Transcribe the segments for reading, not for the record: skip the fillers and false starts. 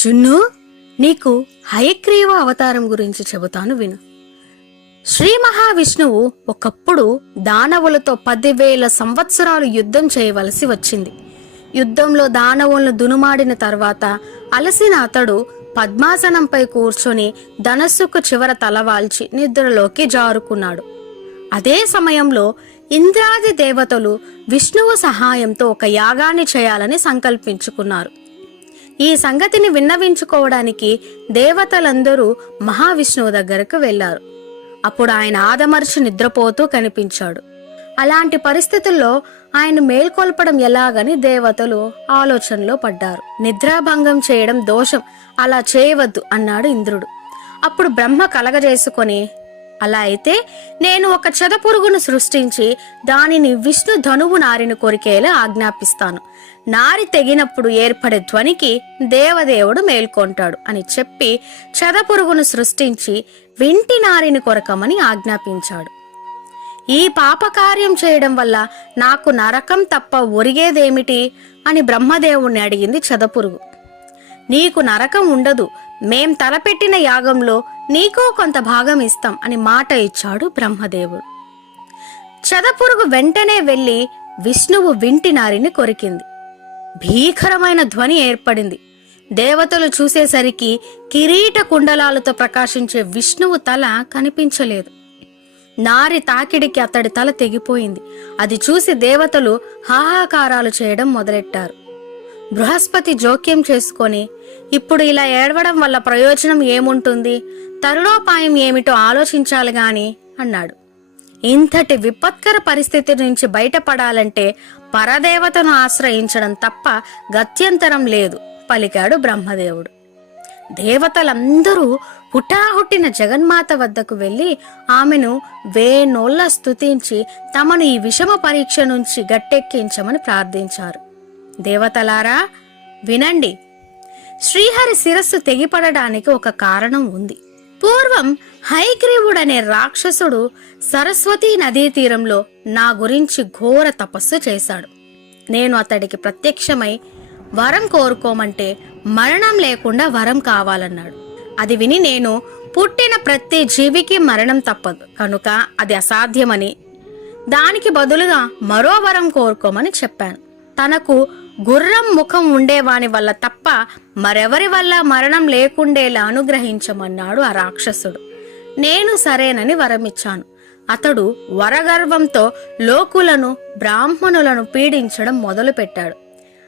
జున్ను, నీకు హయగ్రీవ అవతారం గురించి చెబుతాను విను. శ్రీ మహావిష్ణువు ఒకప్పుడు దానవులతో 10,000 సంవత్సరాలు యుద్ధం చేయవలసి వచ్చింది. యుద్ధంలో దానవులను దునుమాడిన తర్వాత అలసిన అతడు పద్మాసనంపై కూర్చొని ధనస్సుకు చివర తలవాల్చి నిద్రలోకి జారుకున్నాడు. అదే సమయంలో ఇంద్రాది దేవతలు విష్ణువు సహాయంతో ఒక యాగాన్ని చేయాలని సంకల్పించుకున్నారు. ఈ సంగతిని విన్నవించుకోవడానికి దేవతలందరూ మహావిష్ణువు దగ్గరకు వెళ్లారు. అప్పుడు ఆయన ఆదమర్చి నిద్రపోతూ కనిపించాడు. అలాంటి పరిస్థితుల్లో ఆయన మేల్కొల్పడం ఎలాగని దేవతలు ఆలోచనలో పడ్డారు. నిద్రాభంగం చేయడం దోషం, అలా చేయవద్దు అన్నాడు ఇంద్రుడు. అప్పుడు బ్రహ్మ కలగజేసుకొని, అలా అయితే నేను ఒక చెదపురుగును సృష్టించి దానిని విష్ణు ధనువు నారిని కొరికేలా ఆజ్ఞాపిస్తాను. నారి తెగినప్పుడు ఏర్పడే ధ్వనికి దేవదేవుడు మేల్కొంటాడు అని చెప్పి చెదపురుగును సృష్టించి వింటి నారిని కొరకమని ఆజ్ఞాపించాడు. ఈ పాపకార్యం చేయడం వల్ల నాకు నరకం తప్ప ఒరిగేదేమిటి అని బ్రహ్మదేవుణ్ణి అడిగింది చెదపురుగు. నీకు నరకం ఉండదు, మేం తలపెట్టిన యాగంలో నీకో కొంత భాగం ఇస్తాం అని మాట ఇచ్చాడు బ్రహ్మదేవుడు. చెదపురుగు వెంటనే వెళ్లి విష్ణువు వింటి నారిని కొరికింది. భీకరమైన ధ్వని ఏర్పడింది. దేవతలు చూసేసరికి కిరీట కుండలాలతో ప్రకాశించే విష్ణువు తల కనిపించలేదు. నారి తాకిడికి అతడి తల తెగిపోయింది. అది చూసి దేవతలు హాహాకారాలు చేయడం మొదలెట్టారు. బృహస్పతి జోక్యం చేసుకొని, ఇప్పుడు ఇలా ఏడవడం వల్ల ప్రయోజనం ఏముంటుంది, తరుణోపాయం ఏమిటో ఆలోచించాలి గాని అన్నాడు. ఇంతటి విపత్కర పరిస్థితి నుంచి బయటపడాలంటే పరదేవతను ఆశ్రయించడం తప్ప గత్యంతరం లేదు పలికాడు బ్రహ్మదేవుడు. దేవతలందరూ హుటాహుట్టిన జగన్మాత వద్దకు వెళ్లి ఆమెను వేనోళ్ల స్తుతించి తమను ఈ విషమ పరీక్ష నుంచి గట్టెక్కించమని ప్రార్థించారు. దేవతలారా వినండి, శ్రీహరి శిరస్సు తెగిపడడానికి ఒక కారణం ఉంది. పూర్వం హయగ్రీవుడనే రాక్షసుడు సరస్వతీ నదీ తీరంలో నా గురించి ఘోర తపస్సు చేశాడు. నేను అతడికి ప్రత్యక్షమై వరం కోరుకోమంటే మరణం లేకుండా వరం కావాలన్నాడు. అది విని నేను పుట్టిన ప్రతి జీవికి మరణం తప్పదు కనుక అది అసాధ్యమని, దానికి బదులుగా మరో వరం కోరుకోమని చెప్పాను. తనకు గుర్రం ముఖం ఉండేవాని వల్ల తప్ప మరెవరి వల్ల మరణం లేకుండేలా అనుగ్రహించమన్నాడు ఆ రాక్షసుడు. నేను సరేనని వరమిచ్చాను. అతడు వరగర్వంతో లోకులను బ్రాహ్మణులను పీడించడం మొదలుపెట్టాడు.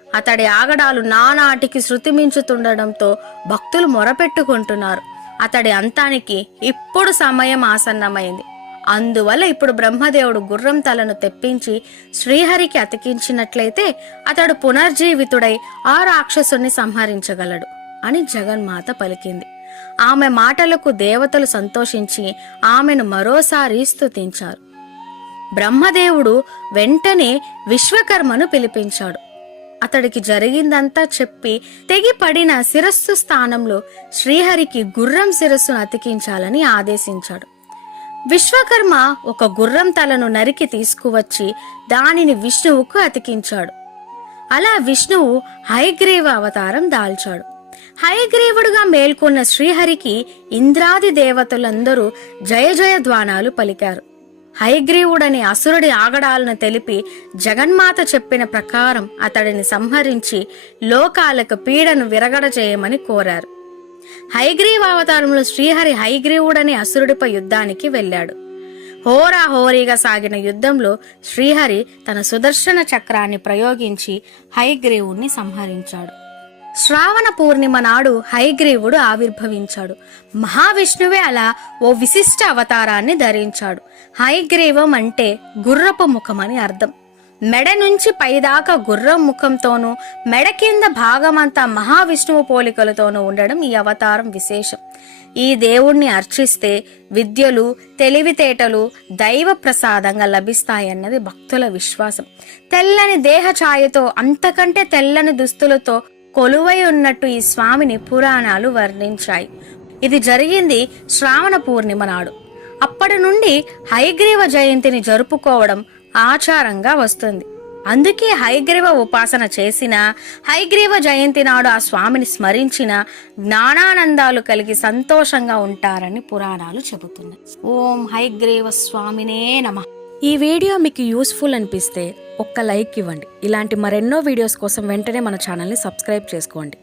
అతడి ఆగడాలు నానాటికి శృతిమించుతుండడంతో భక్తులు మొరపెట్టుకుంటున్నారు. అతడి అంతానికి ఇప్పుడు సమయం ఆసన్నమైంది. అందువల్ల ఇప్పుడు బ్రహ్మదేవుడు గుర్రం తలను తెప్పించి శ్రీహరికి అతికించినట్లయితే అతడు పునర్జీవితుడై ఆ రాక్షసుని సంహరించగలడు అని జగన్మాత పలికింది. ఆమె మాటలకు దేవతలు సంతోషించి ఆమెను మరోసారి స్తుతించారు. బ్రహ్మదేవుడు వెంటనే విశ్వకర్మను పిలిపించాడు. అతడికి జరిగిందంతా చెప్పి తెగిపడిన శిరస్సు స్థానంలో శ్రీహరికి గుర్రం శిరస్సును అతికించాలని ఆదేశించాడు. విశ్వకర్మ ఒక గుర్రం తలను నరికి తీసుకువచ్చి దానిని విష్ణువుకు అతికించాడు. అలా విష్ణువు హయగ్రీవ అవతారం దాల్చాడు. హయగ్రీవుడుగా మేల్కొన్న శ్రీహరికి ఇంద్రాది దేవతలందరూ జయ జయ ధ్వానాలు పలికారు. హయగ్రీవుడని అసురుడి ఆగడాలను తెలిపి జగన్మాత చెప్పిన ప్రకారం అతడిని సంహరించి లోకాలకు పీడను విరగడ చేయమని కోరారు. హయగ్రీవ అవతారంలో శ్రీహరి హయగ్రీవుడని అసురుడిపై యుద్ధానికి వెళ్ళాడు. హోరాహోరీగా సాగిన యుద్ధంలో శ్రీహరి తన సుదర్శన చక్రాన్ని ప్రయోగించి హయగ్రీవుణ్ణి సంహరించాడు. శ్రావణ పూర్ణిమ నాడు హయగ్రీవుడు ఆవిర్భవించాడు. మహావిష్ణువే అలా ఓ విశిష్ట అవతారాన్ని ధరించాడు. హయగ్రీవం అంటే గుర్రపు ముఖమని అర్థం. మెడ నుంచి పైదాకా గుర్రం ముఖంతోనూ మెడ కింద భాగమంతా మహావిష్ణువు పోలికలతోనూ ఉండడం ఈ అవతారం విశేషం. ఈ దేవుణ్ణి అర్చిస్తే విద్యలు, తెలివితేటలు దైవ ప్రసాదంగా లభిస్తాయన్నది భక్తుల విశ్వాసం. తెల్లని దేహ ఛాయతో అంతకంటే తెల్లని దుస్తులతో కొలువై ఉన్నట్టు ఈ స్వామిని పురాణాలు వర్ణించాయి. ఇది జరిగింది శ్రావణ పూర్ణిమ నాడు. అప్పటి నుండి హయగ్రీవ జయంతిని జరుపుకోవడం ఆచారంగా వస్తుంది. అందుకే హయగ్రీవ ఉపాసన చేసిన, హయగ్రీవ జయంతి నాడు ఆ స్వామిని స్మరించిన జ్ఞానానందాలు కలిగి సంతోషంగా ఉంటారని పురాణాలు చెబుతున్నాయి. ఓం హయగ్రీవ స్వామినే నమః. ఈ వీడియో మీకు యూస్ఫుల్ అనిపిస్తే ఒక్క లైక్ ఇవ్వండి. ఇలాంటి మరెన్నో వీడియోస్ కోసం వెంటనే మన ఛానల్ని సబ్స్క్రైబ్ చేసుకోండి.